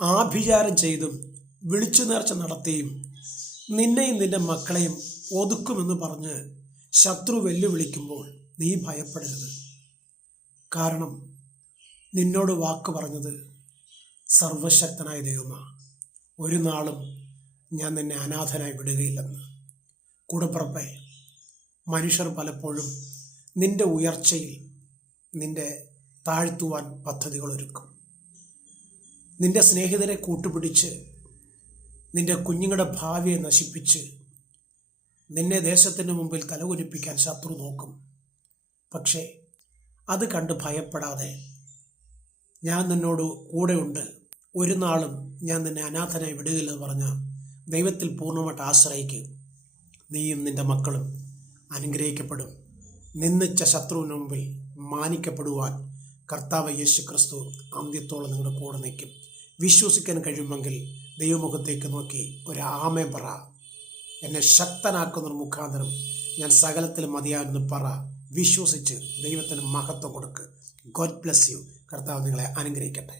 ആഭിചാരം ചെയ്തും വിളിച്ചു നേർച്ച നടത്തിയും നിന്നെയും നിന്റെ മക്കളെയും ഒതുക്കുമെന്ന് പറഞ്ഞ് ശത്രു വെല്ലുവിളിക്കുമ്പോൾ നീ ഭയപ്പെടരുത്. കാരണം നിന്നോട് വാക്ക് പറഞ്ഞത് സർവശക്തനായ ദൈവമാണ്. ഒരു നാളും ഞാൻ നിന്നെ അനാഥനായി വിടുകയില്ലെന്ന്. കൂടപ്പിറപ്പേ, മനുഷ്യർ പലപ്പോഴും നിന്റെ ഉയർച്ചയിൽ നിന്റെ താഴ്ത്തുവാൻ പദ്ധതികൾ ഒരുക്കും. നിന്റെ സ്നേഹിതരെ കൂട്ടുപിടിച്ച് നിന്റെ കുഞ്ഞുങ്ങളുടെ ഭാവിയെ നശിപ്പിച്ച് നിന്നെ ദേശത്തിൻ്റെ മുമ്പിൽ തലകുനിപ്പിക്കാൻ ശത്രു നോക്കും. പക്ഷേ അത് കണ്ട് ഭയപ്പെടാതെ, ഞാൻ നിന്നോട് കൂടെയുണ്ട്, ഒരു നാളും ഞാൻ നിന്നെ അനാഥനായി വിടുകയില്ലെന്ന് പറഞ്ഞ ദൈവത്തിൽ പൂർണ്ണമായിട്ട് ആശ്രയിക്കുക. നീയും നിന്റെ മക്കളും അനുഗ്രഹിക്കപ്പെടും. നിന്ദിച്ച ശത്രുവിന് മുമ്പിൽ മാനിക്കപ്പെടുവാൻ കർത്താവ് യേശു ക്രിസ്തു അന്ത്യത്തോളം നിങ്ങളുടെ കൂടെ നിൽക്കും. വിശ്വസിക്കാൻ കഴിയുമെങ്കിൽ ദൈവമുഖത്തേക്ക് നോക്കി ഒരു ആമേൻ പറ. എന്നെ ശക്തനാക്കുന്നൊരു മുഖാന്തരം ഞാൻ സകലത്തിൽ മതിയാകുന്നു പറ. വിശ്വസിച്ച് ദൈവത്തിന് മഹത്വം കൊടുക്ക്. God bless you. കർത്താവ് നിങ്ങളെ അനുഗ്രഹിക്കട്ടെ.